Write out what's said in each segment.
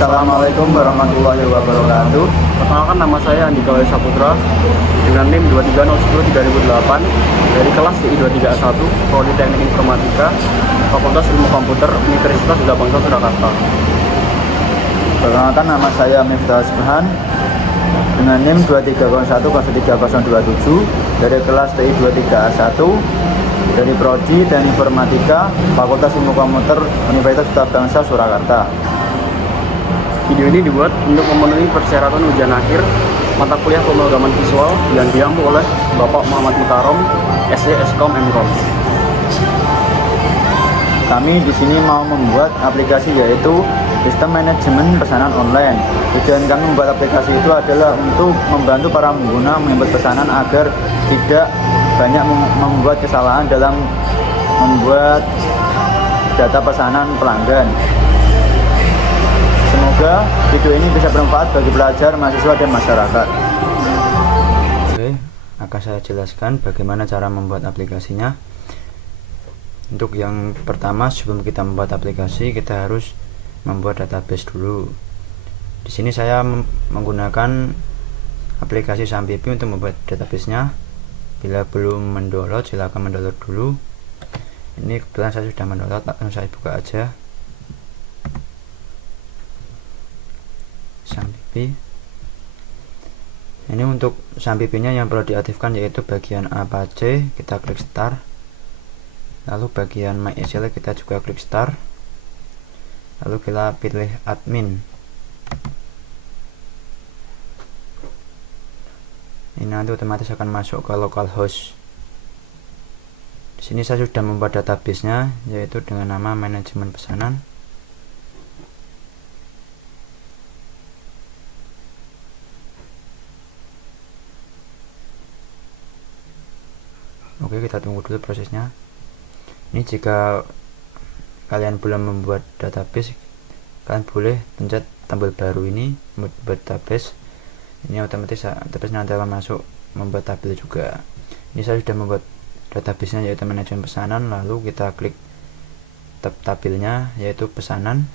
Assalamualaikum warahmatullahi wabarakatuh. Perkenalkan, nama saya Andika Wahyu Saputra dengan NIM 23010-2008 dari kelas TI 231 Prodi Teknik Informatika Fakultas Ilmu Komputer Universitas Bangsa Surakarta. Perkenalkan, nama saya Miftah Subhan dengan NIM 230101327 dari kelas TI 23A1 dari Prodi Teknik Informatika Fakultas Ilmu Komputer Universitas Bangsa Surakarta. Video ini dibuat untuk memenuhi persyaratan ujian akhir mata kuliah pemrograman visual yang diampu oleh Bapak Muhammad Mutarom, SC Eskom Mkom. Kami di sini mau membuat aplikasi yaitu sistem manajemen pesanan online. Tujuan kami membuat aplikasi itu adalah untuk membantu para pengguna menginput pesanan agar tidak banyak membuat kesalahan dalam membuat data pesanan pelanggan. Semoga video ini bisa bermanfaat bagi pelajar, mahasiswa, dan masyarakat. Oke, akan saya jelaskan bagaimana cara membuat aplikasinya. Untuk yang pertama, sebelum kita membuat aplikasi, kita harus membuat database dulu. Di sini saya menggunakan aplikasi Sampipi untuk membuat databasenya. Bila belum mendownload, silahkan mendownload dulu. Ini kebetulan saya sudah mendownload, langsung saya buka aja. Sampipi. Ini untuk Sampipinya yang perlu diaktifkan yaitu bagian Apache, kita klik start. Lalu bagian MySQL kita juga klik start. Lalu kita pilih admin. Ini nanti otomatis akan masuk ke localhost. Di sini saya sudah membuat databasenya yaitu dengan nama manajemen pesanan. Oke, kita tunggu dulu prosesnya. Ini jika kalian belum membuat database, kalian boleh pencet tombol baru ini membuat database. Ini otomatis database nanti akan masuk membuat tabel juga. Ini saya sudah membuat database-nya yaitu manajemen pesanan. Lalu kita klik tab tabelnya yaitu pesanan.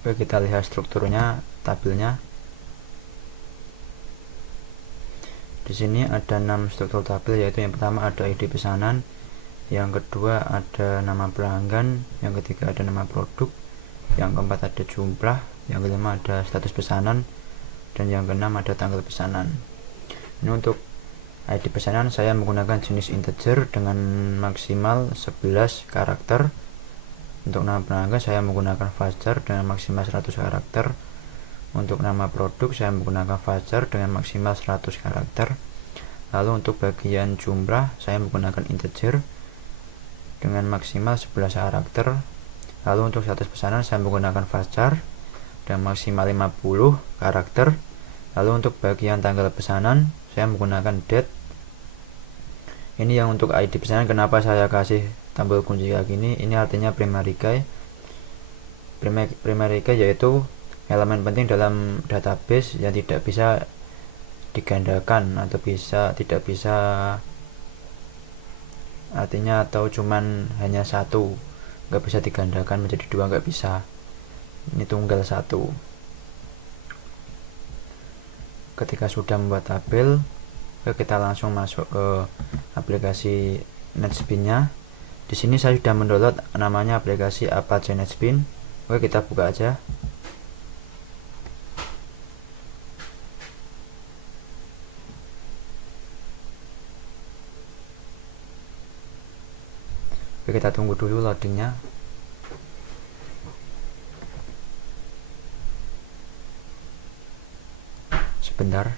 Oke, kita lihat strukturnya tabelnya. Di sini ada 6 struktur tabel, yaitu yang pertama ada ID pesanan, yang kedua ada nama pelanggan, yang ketiga ada nama produk, yang keempat ada jumlah, yang kelima ada status pesanan, dan yang keenam ada tanggal pesanan. Ini untuk ID pesanan saya menggunakan jenis integer dengan maksimal 11 karakter. Untuk nama pelanggan saya menggunakan varchar dengan maksimal 100 karakter. Untuk nama produk saya menggunakan varchar dengan maksimal 100 karakter. Lalu untuk bagian jumlah saya menggunakan integer dengan maksimal 11 karakter. Lalu untuk status pesanan saya menggunakan varchar dengan maksimal 50 karakter. Lalu untuk bagian tanggal pesanan saya menggunakan date. Ini yang untuk ID pesanan. Kenapa saya kasih tombol kunci kayak gini? Ini artinya primary key. Primary key yaitu elemen penting dalam database yang tidak bisa digandakan atau tidak bisa artinya atau cuman hanya satu, nggak bisa digandakan menjadi dua, nggak bisa. Ini tunggal satu. Ketika sudah membuat tabel, kita langsung masuk ke aplikasi NetSpin-nya. Di sini saya sudah mendownload namanya aplikasi Apache NetSpin. Oke, kita buka aja. Oke, kita tunggu dulu loadingnya. Sebentar.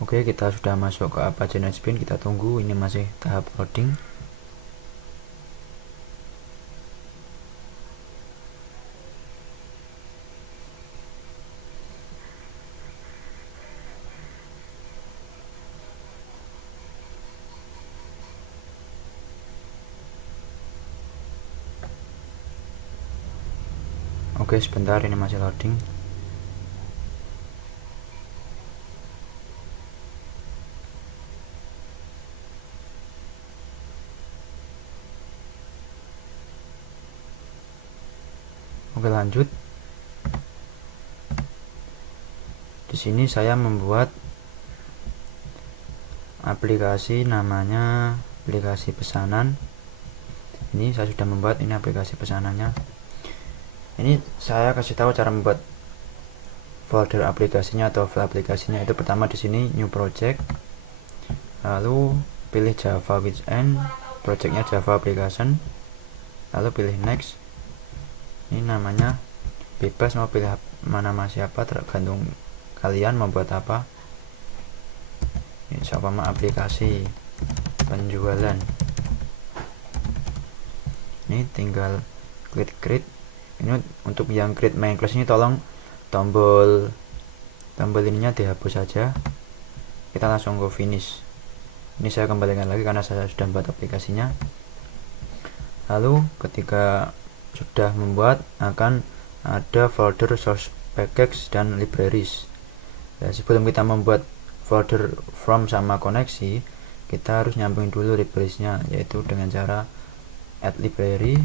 Oke, kita sudah masuk ke Apache NetSpin. Kita tunggu, ini masih tahap loading. Oke, sebentar, ini masih loading. lanjut. Di sini saya membuat aplikasi namanya aplikasi pesanan. Ini saya sudah membuat ini aplikasi pesanannya. Ini saya kasih tahu cara membuat folder aplikasinya atau file aplikasinya. Itu pertama di sini new project, lalu pilih Java Weekend, projectnya Java application, lalu pilih next. Ini namanya bebas, mau pilih nama siapa tergantung kalian mau buat apa. Ini siapa aplikasi penjualan. Ini tinggal klik create. Ini untuk yang create main class ini tolong tombol ininya dihapus saja. Kita langsung ke finish. Ini saya kembalikan lagi karena saya sudah buat aplikasinya. Lalu ketika sudah membuat, akan ada folder source package dan libraries. Nah, sebelum kita membuat folder from sama koneksi, kita harus nyambung dulu librariesnya, yaitu dengan cara add library.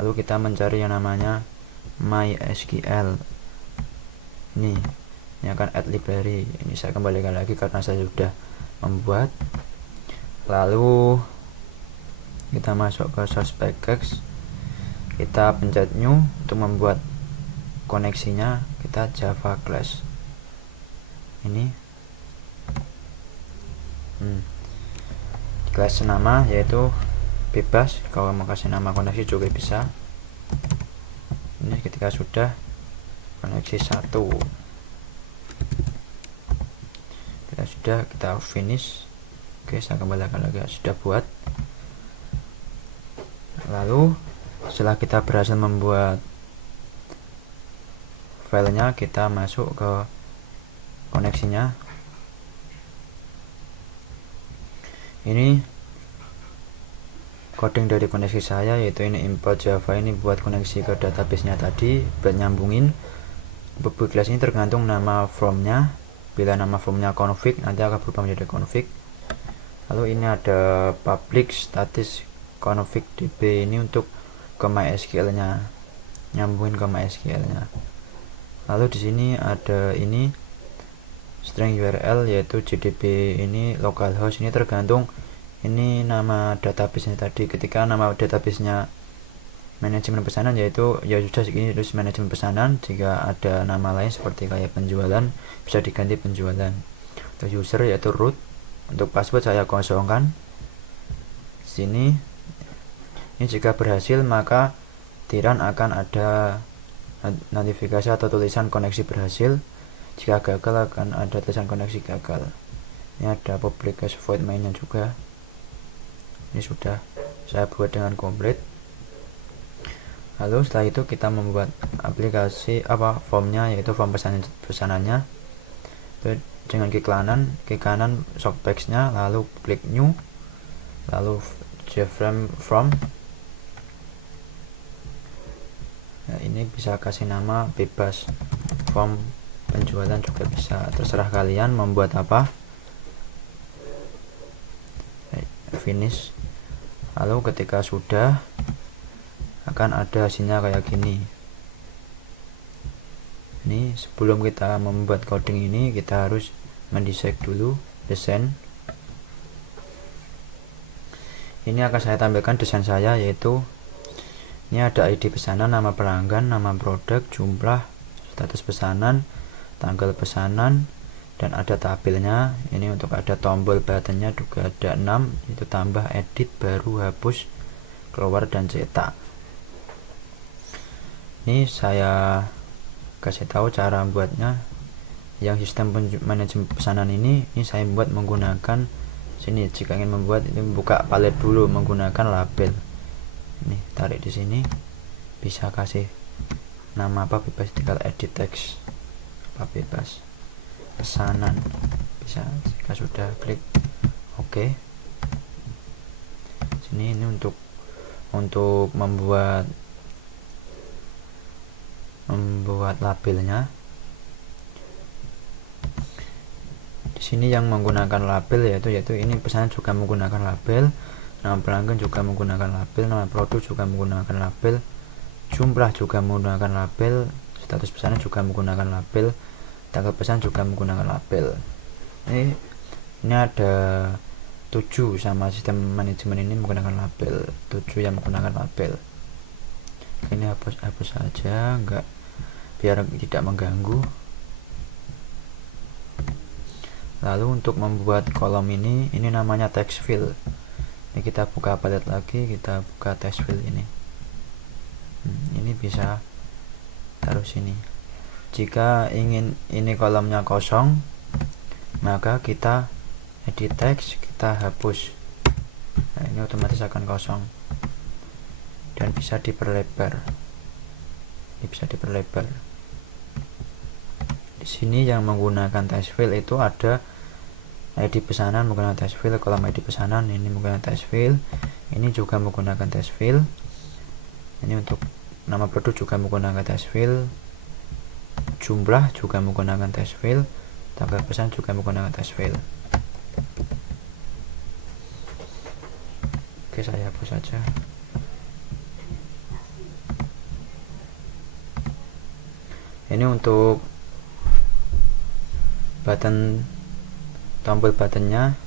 Lalu kita mencari yang namanya MySQL. Ini akan add library. Ini saya kembalikan lagi karena saya sudah membuat. Lalu kita masuk ke source package, kita pencet new. Untuk membuat koneksinya kita Java class. Ini class nama yaitu bebas, kalau mau kasih nama koneksi juga bisa. Ini ketika sudah koneksi 1, kita finish. Oke, saya kembalikan lagi, sudah buat. Lalu setelah kita berhasil membuat filenya, kita masuk ke koneksinya. Ini coding dari koneksi saya, yaitu ini import Java ini buat koneksi ke database-nya tadi, buat nyambungin. Public class ini tergantung nama from-nya. Bila nama from-nya config, nanti akan berubah menjadi config. Lalu ini ada public status config db, ini untuk ke MySQL-nya, nyambungin ke MySQL-nya. Lalu di sini ada ini string URL, yaitu GDB ini localhost, ini tergantung ini nama database-nya tadi. Ketika nama database-nya manajemen pesanan, yaitu ya sudah segini terus manajemen pesanan. Jika ada nama lain seperti kayak penjualan, bisa diganti penjualan. Untuk user yaitu root. Untuk password saya kosongkan. Sini ini jika berhasil, maka tiran akan ada notifikasi atau tulisan koneksi berhasil. Jika gagal, akan ada tulisan koneksi gagal. Ini ada public as void mainnya juga. Ini sudah saya buat dengan komplit. Lalu setelah itu kita membuat aplikasi formnya, yaitu form pesanannya. Itu dengan klik kanan shortpax nya, lalu klik new, lalu JFrame from. Nah, ini bisa kasih nama bebas, form penjualan juga bisa, terserah kalian membuat apa. Finish. Lalu ketika sudah, akan ada hasilnya kayak gini. Ini sebelum kita membuat coding ini, kita harus mendesain dulu desain. Ini akan saya tampilkan desain saya, yaitu ini ada ID pesanan, nama pelanggan, nama produk, jumlah, status pesanan, tanggal pesanan, dan ada tabelnya. Ini untuk ada tombol buttonnya juga ada 6, itu tambah, edit, baru, hapus, keluar, dan cetak. Ini saya kasih tahu cara buatnya. Yang sistem manajemen pesanan ini saya buat menggunakan sini. Jika ingin membuat ini, buka palet dulu menggunakan label. Ini tarik di sini, bisa kasih nama apa bebas, tinggal edit text apa bebas, pesanan bisa. Jika sudah klik OK. Sini ini untuk membuat labelnya. Di sini yang menggunakan label yaitu ini pesanan juga menggunakan label, nama pelanggan juga menggunakan label, nama produk juga menggunakan label, jumlah juga menggunakan label, status pesanan juga menggunakan label, tanggal pesan juga menggunakan label. Ini ada 7 sama sistem manajemen ini menggunakan label, 7 yang menggunakan label. Ini hapus saja, enggak, biar tidak mengganggu. Lalu untuk membuat kolom ini namanya text field. Ini kita buka palette lagi, kita buka text field ini. Ini bisa taruh sini. Jika ingin ini kolomnya kosong, maka kita edit text, kita hapus. Nah, ini otomatis akan kosong dan bisa diperlebar. Ini bisa diperlebar. Di sini yang menggunakan text field itu ada ID pesanan menggunakan text field, kolom ID pesanan ini menggunakan text field, ini juga menggunakan text field. Ini untuk nama produk juga menggunakan text field, jumlah juga menggunakan text field, tanggal pesan juga menggunakan text field. Oke, saya hapus saja. Ini untuk button, tombol buttonnya.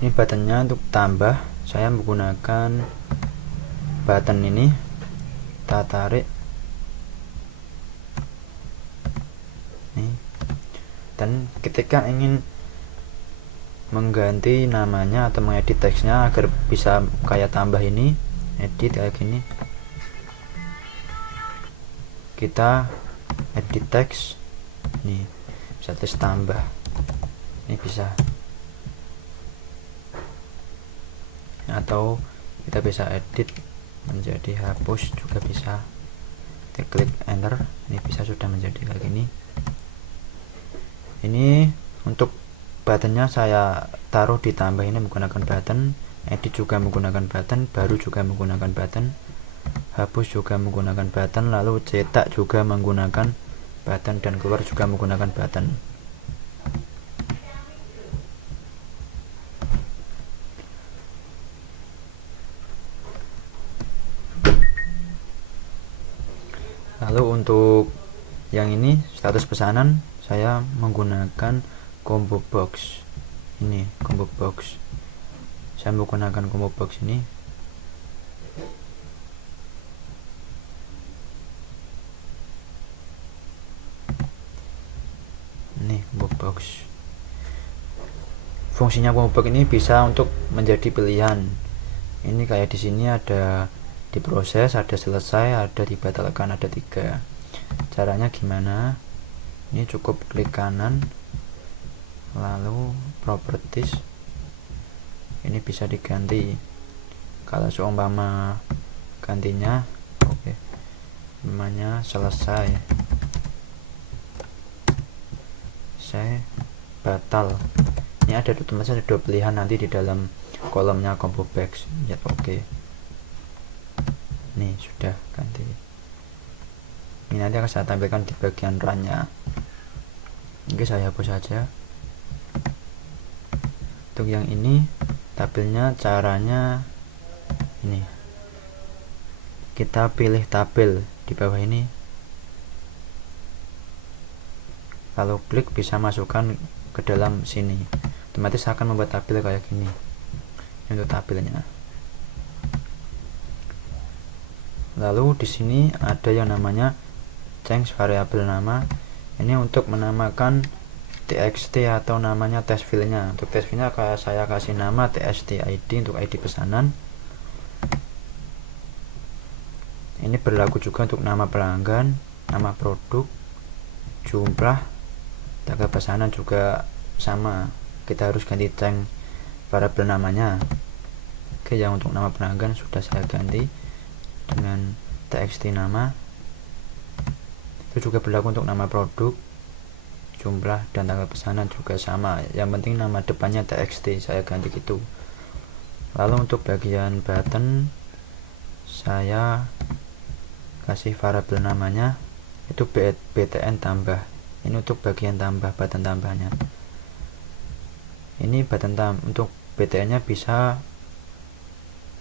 Ini buttonnya untuk tambah, saya menggunakan button ini, kita tarik nih, dan ketika ingin mengganti namanya atau mengedit teksnya agar bisa kayak tambah ini, edit kayak gini, kita edit teks nih, bisa tulis tambah, ini bisa, atau kita bisa edit menjadi hapus juga bisa. Kita klik enter, ini bisa sudah menjadi kayak gini. Ini untuk buttonnya saya taruh di tambah ini menggunakan button, edit juga menggunakan button, baru juga menggunakan button, hapus juga menggunakan button, lalu cetak juga menggunakan button, dan keluar juga menggunakan button. Lalu untuk yang ini status pesanan, saya menggunakan combo box. Ini combo box, saya menggunakan combo box ini. Ini combo box. Fungsinya combo box ini bisa untuk menjadi pilihan. Ini kayak di sini ada diproses, ada selesai, ada dibatalkan, ada 3. Caranya gimana? Ini cukup klik kanan, lalu properties, ini bisa diganti. Kalau seumpama gantinya oke, namanya selesai, saya batal. Ini ada otomatis ada 2 pilihan nanti di dalam kolomnya combo box. Ya oke. Nih sudah ganti. Ini nanti akan saya tampilkan di bagian run-nya. Oke, saya hapus saja. Untuk yang ini tabelnya, caranya ini, kita pilih tabel di bawah ini, lalu klik bisa masukkan ke dalam sini, otomatis akan membuat tabel kayak gini. Ini untuk tabelnya. Lalu di sini ada yang namanya change variabel nama. Ini untuk menamakan txt atau namanya text filenya. Untuk text filenya saya kasih nama txt id untuk id pesanan. Ini berlaku juga untuk nama pelanggan, nama produk, jumlah, tanggal pesanan juga sama. Kita harus ganti change variabel namanya. Oke, yang untuk nama pelanggan sudah saya ganti dengan txt nama. Itu juga berlaku untuk nama produk, jumlah, dan tanggal pesanan juga sama. Yang penting nama depannya txt, saya ganti gitu. Lalu untuk bagian button, saya kasih variabel namanya itu btn tambah. Ini untuk bagian tambah, button tambahnya. Ini button untuk BTN nya bisa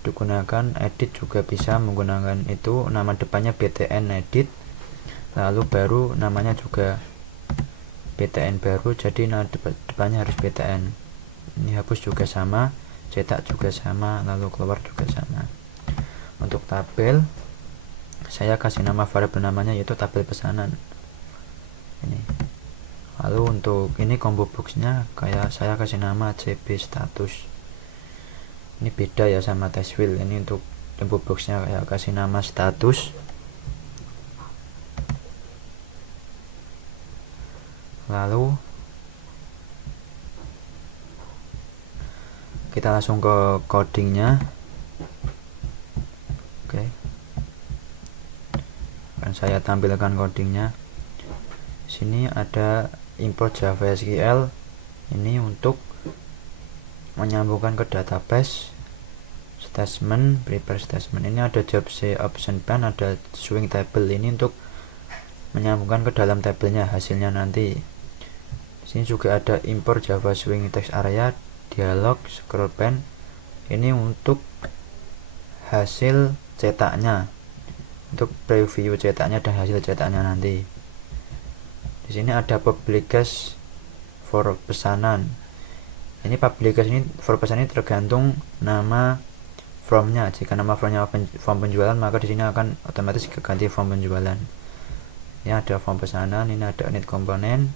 digunakan, edit juga bisa menggunakan itu, nama depannya BTN edit, lalu baru namanya juga BTN baru, jadi nama depannya harus BTN. Ini hapus juga sama, cetak juga sama, lalu keluar juga sama. Untuk tabel saya kasih nama variabel namanya yaitu tabel pesanan ini. Lalu untuk ini combo boxnya kayak saya kasih nama CB status. Ini beda ya sama test wheel. Ini untuk combo boxnya kayak kasih nama status. Lalu kita langsung ke codingnya. Oke, akan saya tampilkan codingnya. Sini ada import Java SQL, ini untuk menyambungkan ke database. Statement, prepare statement, ini ada job C option pan, ada swing table, ini untuk menyambungkan ke dalam tabelnya hasilnya nanti. Sini juga ada import Java swing text area, dialog, scroll pan, ini untuk hasil cetaknya, untuk preview cetaknya dan hasil cetaknya nanti. Di sini ada publication for pesanan. Ini publication ini for pesanan ini tergantung nama formnya. Jika nama formnya form penjualan, maka di sini akan otomatis ganti form penjualan. Ini ada form pesanan, ini ada unit komponen,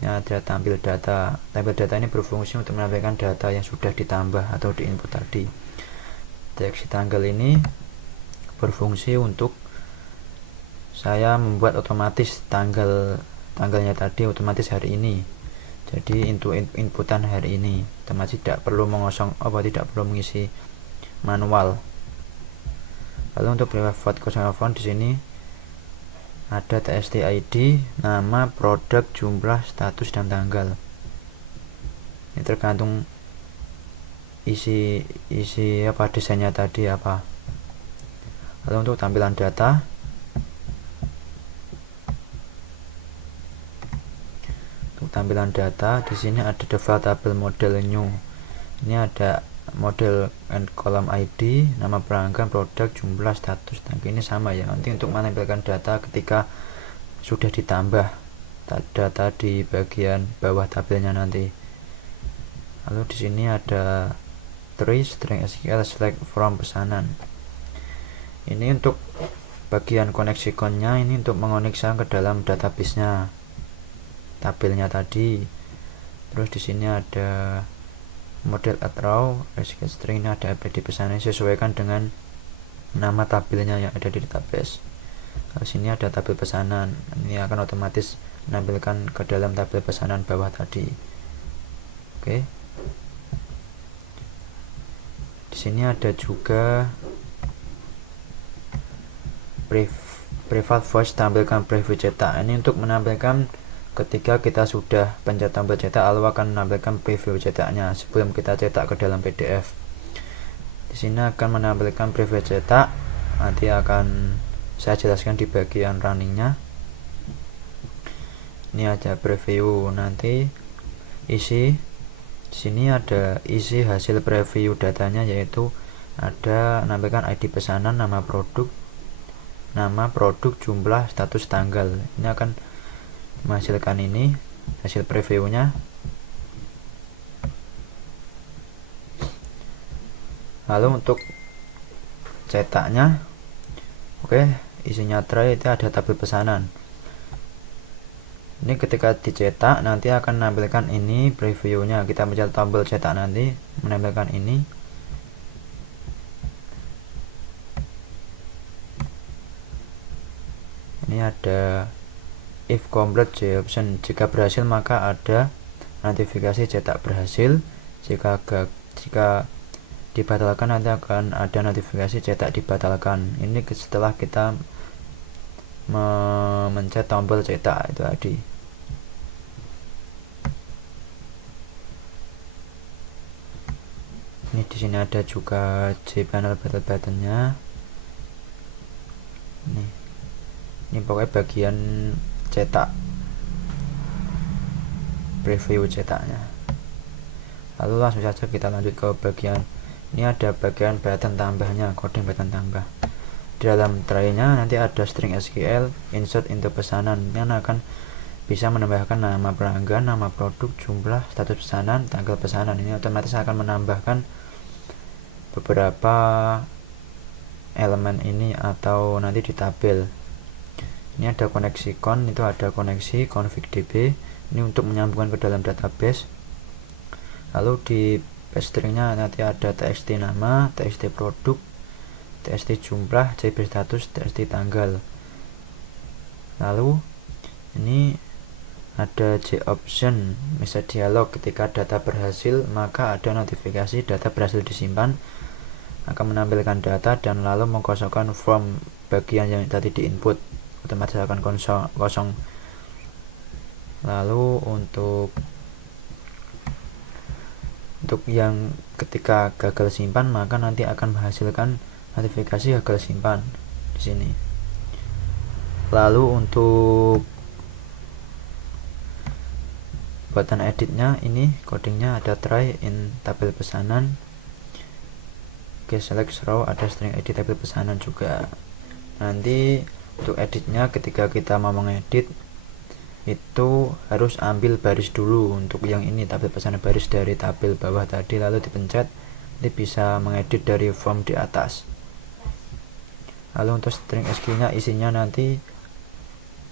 ini ada tampil data. Tampil data ini berfungsi untuk menampilkan data yang sudah ditambah atau diinput tadi. Deteksi tanggal ini berfungsi untuk saya membuat otomatis tanggalnya tadi otomatis hari ini, jadi inputan hari ini otomatis, tidak perlu tidak perlu mengisi manual. Lalu untuk private customer account di sini ada TST ID, nama, produk, jumlah, status, dan tanggal. Ini tergantung isi apa desainnya tadi apa. Lalu untuk tampilan data, di sini ada default table model new. Ini ada model and column ID, nama pelanggan, produk, jumlah, status, tanggal. Ini sama ya, nanti untuk menampilkan data ketika sudah ditambah data di bagian bawah tabelnya nanti. Lalu di sini ada tree string SQL select from pesanan. Ini untuk bagian koneksi nya, ini untuk mengoneksikan ke dalam database-nya tabelnya tadi. Terus di sini ada model at raw SQL string, ini ada APD pesanan sesuaikan dengan nama tabelnya yang ada di database. Di sini ada tabel pesanan, ini akan otomatis menampilkan ke dalam tabel pesanan bawah tadi. Oke. Di sini ada juga private voice, tampilkan preview cetak. Ini untuk menampilkan ketika kita sudah pencet tombol cetak, lalu akan menampilkan preview cetaknya sebelum kita cetak ke dalam PDF. Di sini akan menampilkan preview cetak, nanti akan saya jelaskan di bagian runningnya. Ini ada preview nanti isi. Di sini ada isi hasil preview datanya, yaitu ada menampilkan ID pesanan, nama produk, jumlah, status, tanggal. Ini akan menghasilkan ini hasil previewnya. Lalu untuk cetaknya, oke, isinya tray itu ada tabel pesanan. Ini ketika dicetak nanti akan menampilkan ini previewnya. Kita pencet tombol cetak nanti menampilkan ini. Ini ada if complete J option, jika berhasil maka ada notifikasi cetak berhasil, jika dibatalkan nanti akan ada notifikasi cetak dibatalkan. Ini setelah kita mencet tombol cetak itu tadi. Ini di sini ada juga JPanel battle buttonnya. Ini pokoknya bagian cetak, preview cetaknya. Lalu langsung saja kita lanjut ke bagian ini, ada bagian button tambahnya, coding button tambah. Di dalam tray-nya nanti ada string SQL insert into pesanan yang akan bisa menambahkan nama pelanggan, nama produk, jumlah, status pesanan, tanggal pesanan. Ini otomatis akan menambahkan beberapa elemen ini atau nanti di tabel. Ini ada koneksi con, itu ada koneksi config db, ini untuk menyambungkan ke dalam database. Lalu di base stringnya nanti ada txt nama, txt produk, txt jumlah, jb status, txt tanggal. Lalu ini ada JOption, message dialog, ketika data berhasil maka ada notifikasi data berhasil disimpan, akan menampilkan data dan lalu mengkosongkan form bagian yang tadi diinput, otomatis akan kosong. Lalu untuk yang ketika gagal simpan maka nanti akan menghasilkan notifikasi gagal simpan di sini. Lalu untuk button editnya, ini codingnya ada try in tabel pesanan. Oke, select row, ada string edit tabel pesanan juga. Nanti untuk editnya ketika kita mau mengedit itu harus ambil baris dulu. Untuk yang ini tabel pesanan, baris dari tabel bawah tadi, lalu dipencet, nanti bisa mengedit dari form di atas. Lalu untuk string SQL nya isinya nanti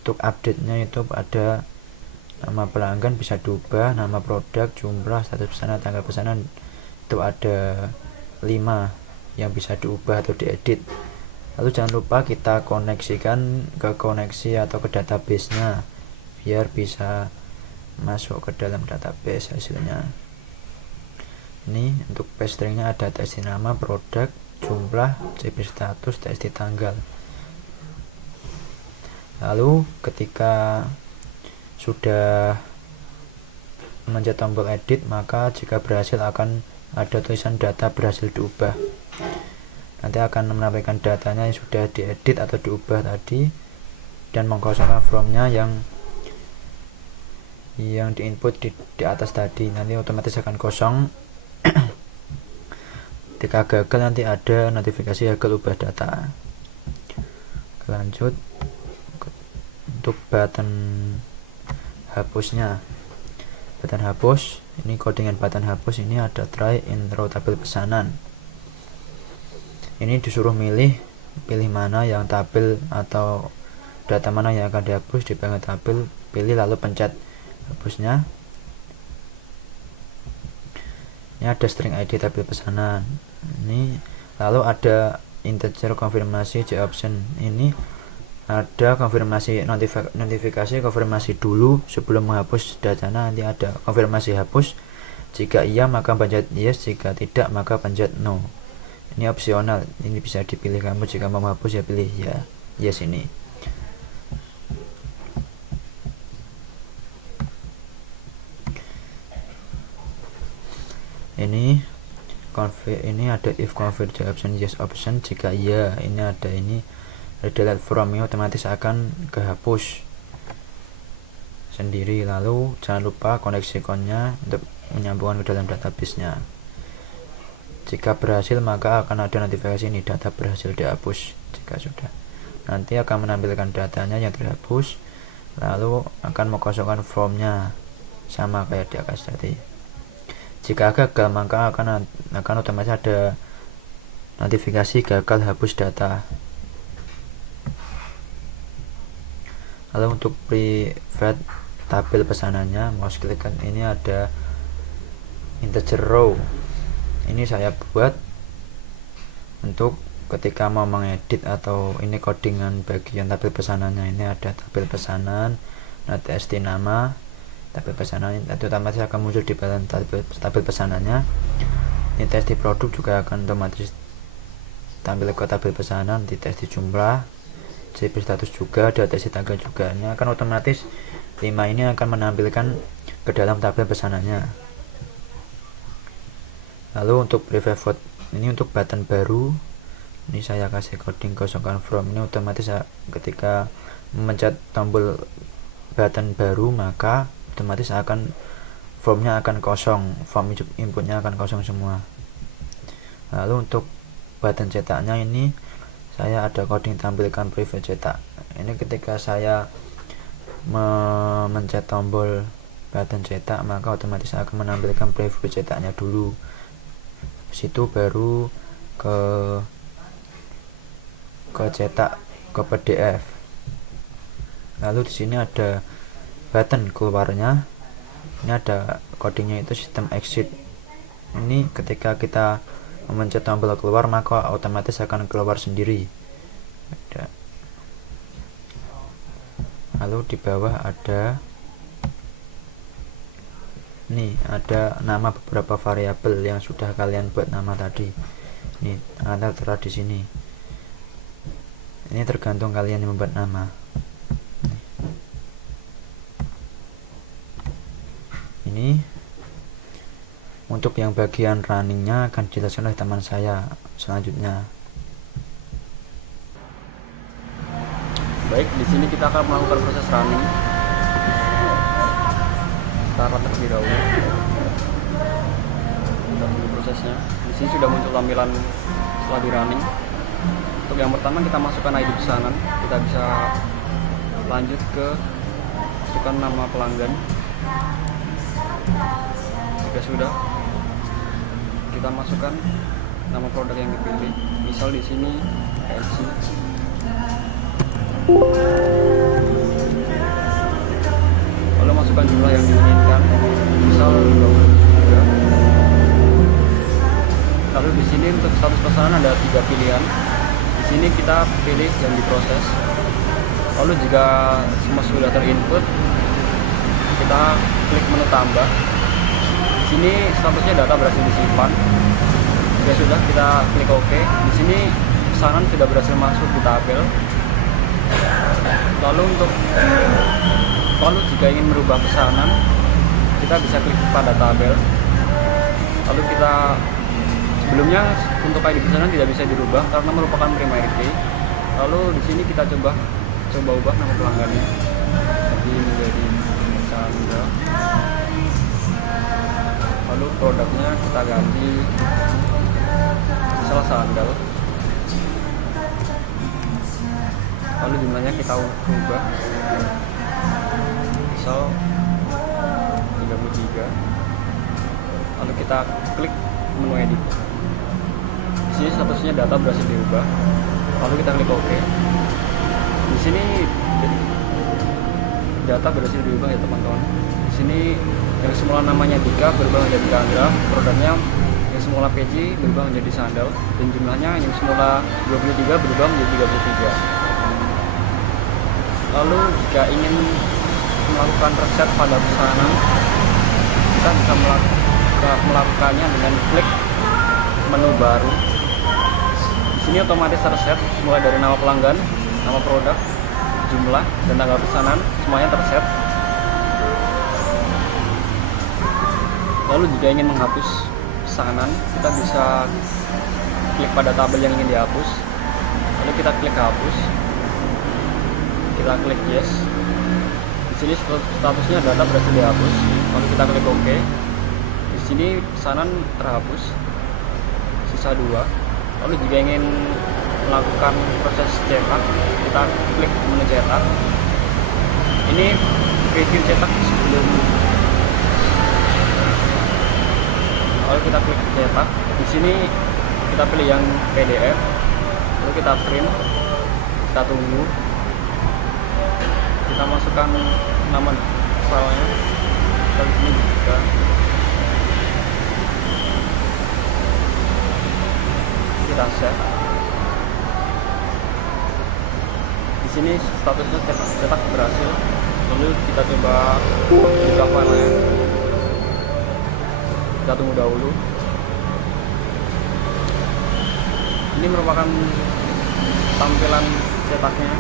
untuk update nya itu ada nama pelanggan bisa diubah, nama produk, jumlah, status pesanan, tanggal pesanan, itu ada 5 yang bisa diubah atau diedit. Lalu jangan lupa kita koneksikan ke koneksi atau ke database nya biar bisa masuk ke dalam database hasilnya. Ini untuk base stringnya ada txt nama, produk, jumlah, jb status, txt tanggal. Lalu ketika sudah mencet tombol edit maka jika berhasil akan ada tulisan data berhasil diubah, nanti akan menampilkan datanya yang sudah diedit atau diubah tadi dan mengkosongkan formnya yang diinput di atas tadi, nanti otomatis akan kosong. Ketika gagal nanti ada notifikasi gagal ubah data. Lanjut untuk button hapusnya, button hapus, ini codingan button hapus, ini ada try in row tabel pesanan. Ini disuruh pilih mana yang tabel atau data mana yang akan dihapus di bagian tabel, pilih lalu pencet hapusnya. Ini ada string ID tabel pesanan. Ini lalu ada integer konfirmasi JOption, ini ada konfirmasi notifikasi konfirmasi dulu sebelum menghapus datanya, nanti ada konfirmasi hapus, jika iya maka pencet yes, jika tidak maka pencet no. Ini opsional, ini bisa dipilih kamu, jika mau menghapus ya pilih ya yes ini. Ini ada if confirm JOption yes option, jika iya, ini ada ini delete from, ini otomatis akan kehapus sendiri. Lalu jangan lupa koneksi connya untuk menyambungkan ke dalam database nya. Jika berhasil maka akan ada notifikasi ini data berhasil dihapus. Jika sudah, nanti akan menampilkan datanya yang terhapus, lalu akan mengkosongkan formnya sama kayak di atas tadi. Jika gagal maka akan otomatis ada notifikasi gagal hapus data. Lalu untuk private tabel pesanannya, mouse klik ini ada integer row, ini saya buat untuk ketika mau mengedit atau ini codingan bagian tabel pesanannya. Ini ada tabel pesanan, txt nama, tabel pesanan itu otomatis akan muncul di bagian tabel pesanannya. Ini txt produk juga akan otomatis tampil ke tabel pesanan, di txt jumlah, jb status juga, ada txt tanggal juga. Ini akan otomatis 5 ini akan menampilkan ke dalam tabel pesanannya. Lalu untuk private ini untuk button baru, ini saya kasih coding kosongkan from, ini otomatis ketika memencet tombol button baru maka otomatis akan formnya akan kosong, form inputnya akan kosong semua. Lalu untuk button cetaknya ini saya ada coding tampilkan preview cetak. Ini ketika saya mencet tombol button cetak, maka otomatis akan menampilkan preview cetaknya dulu. Situ baru ke cetak ke PDF. Lalu di sini ada button keluarnya. Ini ada codingnya itu sistem exit. Ini ketika kita memencet tombol keluar, maka otomatis akan keluar sendiri. Lalu di bawah ada nama beberapa variabel yang sudah kalian buat nama tadi. Ini ada tertera di sini. Ini tergantung kalian yang membuat nama. Ini untuk yang bagian runningnya akan dijelaskan oleh teman saya selanjutnya. Baik, di sini kita akan melakukan proses running. Start terlebih dahulu. Kita tunggu prosesnya. Di sini sudah muncul tampilan setelah di running. Untuk yang pertama kita masukkan ID pesanan. Kita bisa lanjut ke masukkan nama pelanggan. Jika sudah, kita masukkan nama produk yang dipilih. Misal di sini LG. Lalu masukkan jumlah yang diinginkan, misal 23. Lalu di sini untuk status pesanan ada 3 pilihan. Di sini kita pilih yang diproses. Lalu jika semua sudah terinput, kita klik menu tambah. Di sini statusnya data berhasil disimpan. Jika sudah, kita klik OK. Di sini pesanan sudah berhasil masuk di tabel. Lalu jika ingin merubah pesanan, kita bisa klik pada tabel. Lalu sebelumnya untuk ID pesanan tidak bisa dirubah karena merupakan primary key. Lalu di sini kita coba ubah nama pelanggannya. Jadi menjadi Chandra. Lalu produknya kita ganti salah sandal. Lalu jumlahnya kita ubah misal 33. Lalu kita klik menu edit. Di sini statusnya data berhasil diubah. Lalu kita klik OK. Di sini data berhasil diubah ya teman-teman. Di sini yang semula namanya Dika berubah menjadi Chandra, produknya yang semula PJ berubah menjadi sandal, dan jumlahnya yang semula 23 berubah menjadi 33. Lalu jika ingin melakukan reset pada pesanan, kita bisa melakukannya dengan klik menu baru. Di sini otomatis terset mulai dari nama pelanggan, nama produk, jumlah, dan tanggal pesanan, semuanya terset. Lalu jika ingin menghapus pesanan, kita bisa klik pada tabel yang ingin dihapus. Lalu kita klik hapus. Kita klik yes. Di sini statusnya data berhasil dihapus. Lalu kita klik OK. Di sini pesanan terhapus. Sisa 2. Lalu jika ingin melakukan proses cetak, kita klik menu cetak. Ini preview cetak sebelum. Lalu kita klik cetak. Di sini kita pilih yang PDF. Lalu kita print. Kita tunggu. Kita masukkan nama filenya. Kita di sini juga. Kita save. Di sini statusnya cetak berhasil. Lalu kita coba buka filenya. Kita tunggu dahulu. Ini merupakan tampilan cetaknya,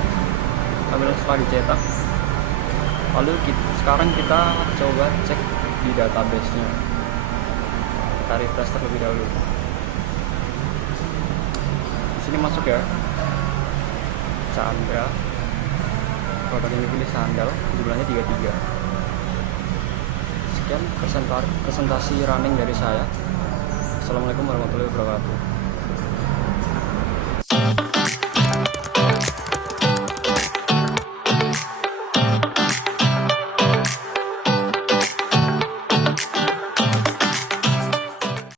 tampilan setelah dicetak. Lalu sekarang kita coba cek di database-nya. Kita refresh terlebih dahulu. Di sini masuk ya, Chandra. Produk yang dipilih sandal, jumlahnya 33. sekian presentasi running dari saya. Assalamualaikum warahmatullahi wabarakatuh.